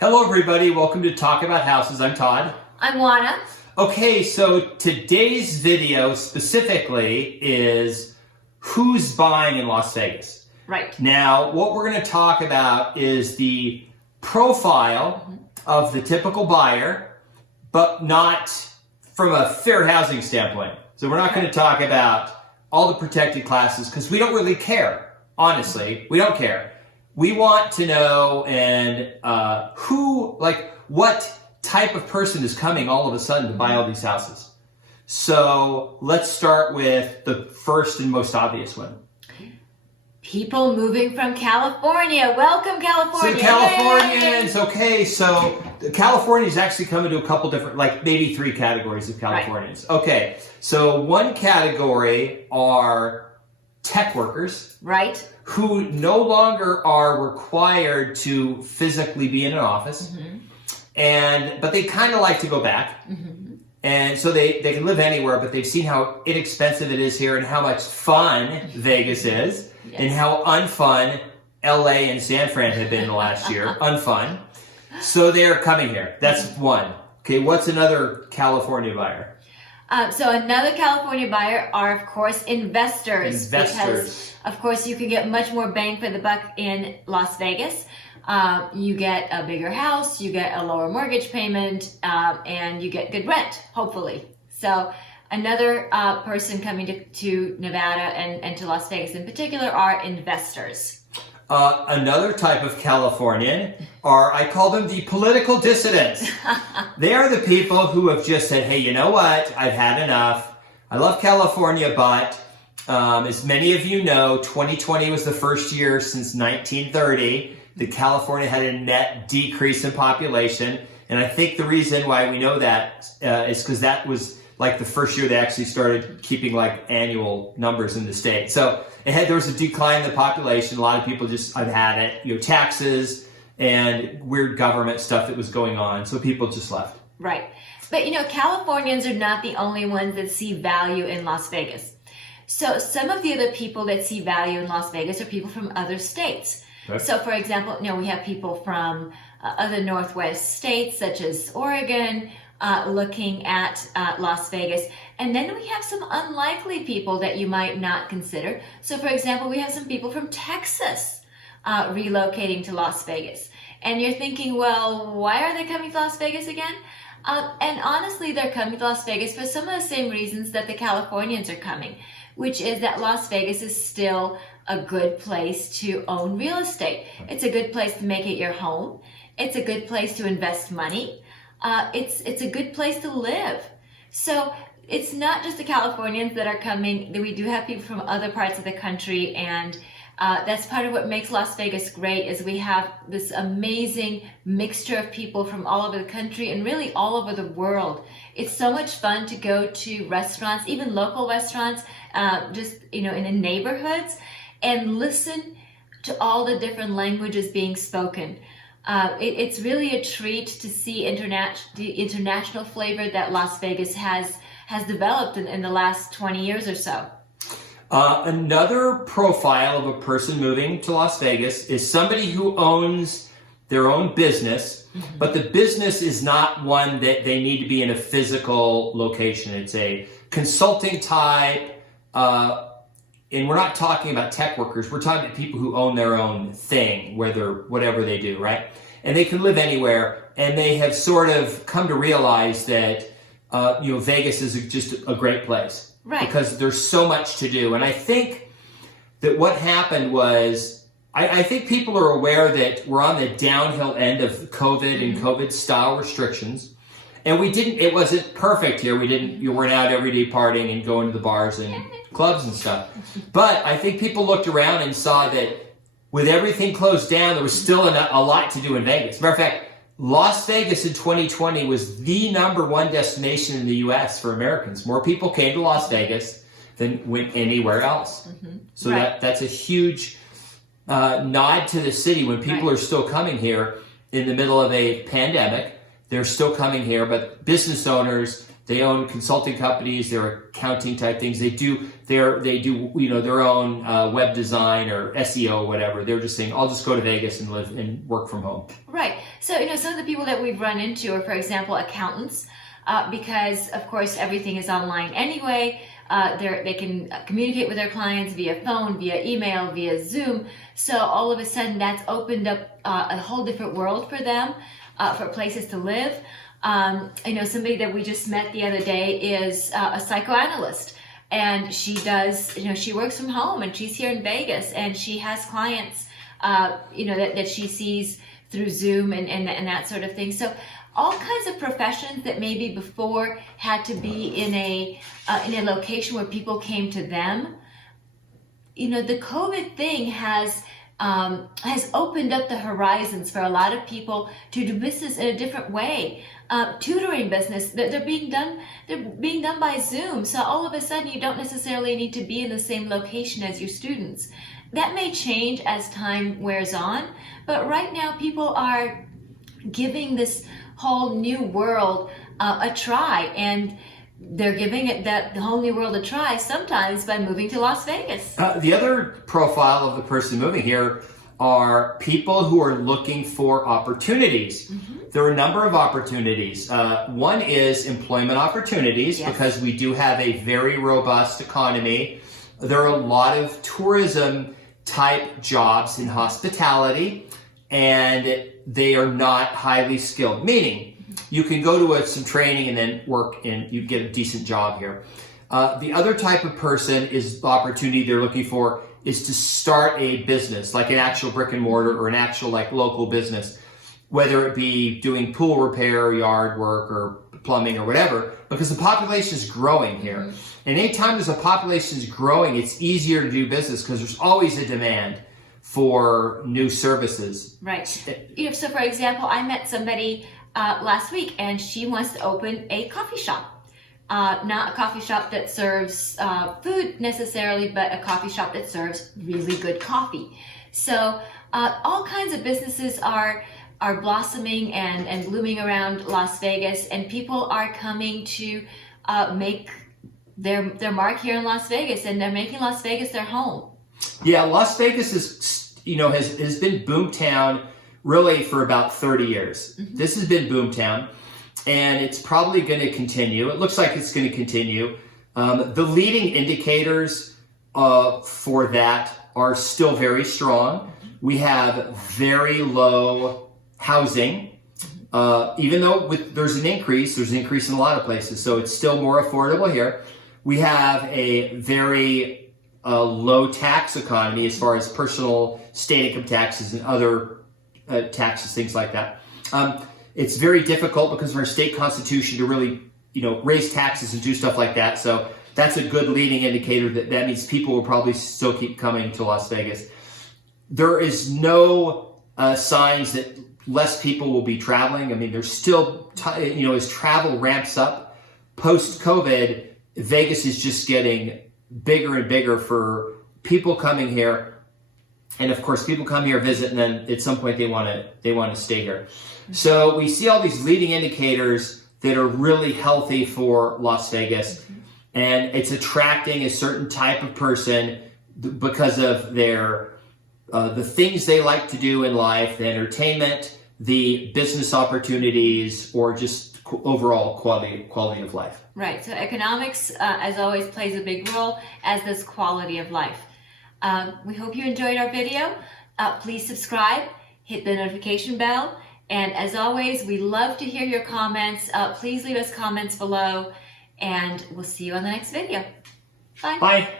Hello everybody, welcome to Talk About Houses. I'm Todd. I'm Oana. Okay, so today's video specifically is who's buying in Las Vegas. Right. Now, what we're going to talk about is the profile of the typical buyer, but not from a fair housing standpoint. So we're not going to talk about all the protected classes because we don't really care. Honestly, we don't care. We want to know what type of person is coming all of a sudden to buy all these houses. So let's start with the first and most obvious one. People moving from California. Welcome, California. So the Californians, okay, so the Californians actually come into a couple different, like maybe three categories of Californians. Right. Okay, so one category are tech workers. Right. Who no longer are required to physically be in an office. But they kind of like to go back. And so they can live anywhere, but they've seen how inexpensive it is here and how much fun Vegas is and how unfun LA and San Fran have been in the last year. Unfun. So they're coming here. That's one. Okay, what's another California buyer? So another California buyer are, of course, investors. Because, of course, you can get much more bang for the buck in Las Vegas. You get a bigger house, you get a lower mortgage payment, and you get good rent, hopefully. So another person coming to Nevada and to Las Vegas in particular are investors. Another type of Californian I call them the political dissidents. They are the people who have just said, hey, you know what? I've had enough. I love California, but as many of you know, 2020 was the first year since 1930 that California had a net decrease in population. And I think the reason why we know that is because that was like the first year they actually started keeping like annual numbers in the state. So there was a decline in the population. A lot of people just had had it, taxes and weird government stuff that was going on. So people just left. Right. But Californians are not the only ones that see value in Las Vegas. So some of the other people that see value in Las Vegas are people from other states. Okay. So for example, we have people from other Northwest states such as Oregon, looking at Las Vegas. And then we have some unlikely people that you might not consider. So for example, we have some people from Texas relocating to Las Vegas. And you're thinking, well, why are they coming to Las Vegas again? And honestly, they're coming to Las Vegas for some of the same reasons that the Californians are coming, which is that Las Vegas is still a good place to own real estate. It's a good place to make it your home. It's a good place to invest money. It's a good place to live. So it's not just the Californians that are coming. We do have people from other parts of the country, and that's part of what makes Las Vegas great is we have this amazing mixture of people from all over the country and really all over the world. It's so much fun to go to restaurants, even local restaurants, just in the neighborhoods, and listen to all the different languages being spoken. It's really a treat to see the international flavor that Las Vegas has developed in the last 20 years or so. Another profile of a person moving to Las Vegas is somebody who owns their own business, but the business is not one that they need to be in a physical location. It's a consulting type, and we're not talking about tech workers. We're talking about people who own their own thing, whatever they do, right? And they can live anywhere, and they have sort of come to realize that Vegas is just a great place. Right. Because there's so much to do. And I think that what happened was, I think people are aware that we're on the downhill end of COVID and COVID style restrictions. And it wasn't perfect here. You weren't out every day partying and going to the bars and clubs and stuff. But I think people looked around and saw that with everything closed down, there was still a lot to do in Vegas. Matter of fact, Las Vegas in 2020 was the #1 destination in the U.S. for Americans. More people came to Las Vegas than went anywhere else. So right. that's a huge nod to the city when people are still coming here in the middle of a pandemic. They're still coming here, but business owners, they own consulting companies, they're accounting type things. They do their own web design or SEO or whatever. They're just saying, I'll just go to Vegas and live and work from home. Right. So, some of the people that we've run into are, for example, accountants, because, of course, everything is online anyway. They can communicate with their clients via phone, via email, via Zoom. So all of a sudden, that's opened up a whole different world for them, for places to live. Somebody that we just met the other day is a psychoanalyst. And she does, she works from home, and she's here in Vegas, and she has clients, that she sees through Zoom and that sort of thing. So all kinds of professions that maybe before had to be in a location where people came to them. The COVID thing has opened up the horizons for a lot of people to do business in a different way. Tutoring business, they're being done by Zoom. So all of a sudden, you don't necessarily need to be in the same location as your students. That may change as time wears on, but right now people are giving this whole new world a try, and they're giving it the whole new world a try sometimes by moving to Las Vegas. The other profile of the person moving here are people who are looking for opportunities. Mm-hmm. There are a number of opportunities. One is employment opportunities, yes, because we do have a very robust economy. There are a lot of tourism type jobs in hospitality, and they are not highly skilled, meaning you can go to some training and then work and you get a decent job here. The other type of person is the opportunity they're looking for is to start a business, like an actual brick and mortar or an actual local business, whether it be doing pool repair, yard work, or plumbing or whatever, because the population is growing here. Mm-hmm. And anytime there's a population is growing, it's easier to do business because there's always a demand for new services. Right. So for example, I met somebody last week, and she wants to open a coffee shop. Not a coffee shop that serves food necessarily, but a coffee shop that serves really good coffee. So all kinds of businesses are blossoming and blooming around Las Vegas, and people are coming to make their mark here in Las Vegas, and they're making Las Vegas their home. Yeah, Las Vegas has been boomtown really for about 30 years. Mm-hmm. This has been boomtown, and it's probably going to continue. It looks like it's going to continue. The leading indicators for that are still very strong. We have very low housing. Even though there's an increase in a lot of places, so it's still more affordable here. We have a very low tax economy as far as personal state income taxes and other taxes, things like that. It's very difficult because of our state constitution to really, raise taxes and do stuff like that. So that's a good leading indicator that means people will probably still keep coming to Las Vegas. There is no signs that less people will be traveling. I mean, there's still, as travel ramps up post-COVID, Vegas is just getting bigger and bigger for people coming here. And of course, people come here, visit, and then at some point they want to stay here. So we see all these leading indicators that are really healthy for Las Vegas, and it's attracting a certain type of person because of their the things they like to do in life, the entertainment, the business opportunities, or just overall quality of life. Right. So economics, as always, plays a big role, as does quality of life. We hope you enjoyed our video. Please subscribe, hit the notification bell, and as always, we love to hear your comments. Please leave us comments below, and we'll see you on the next video. Bye. Bye.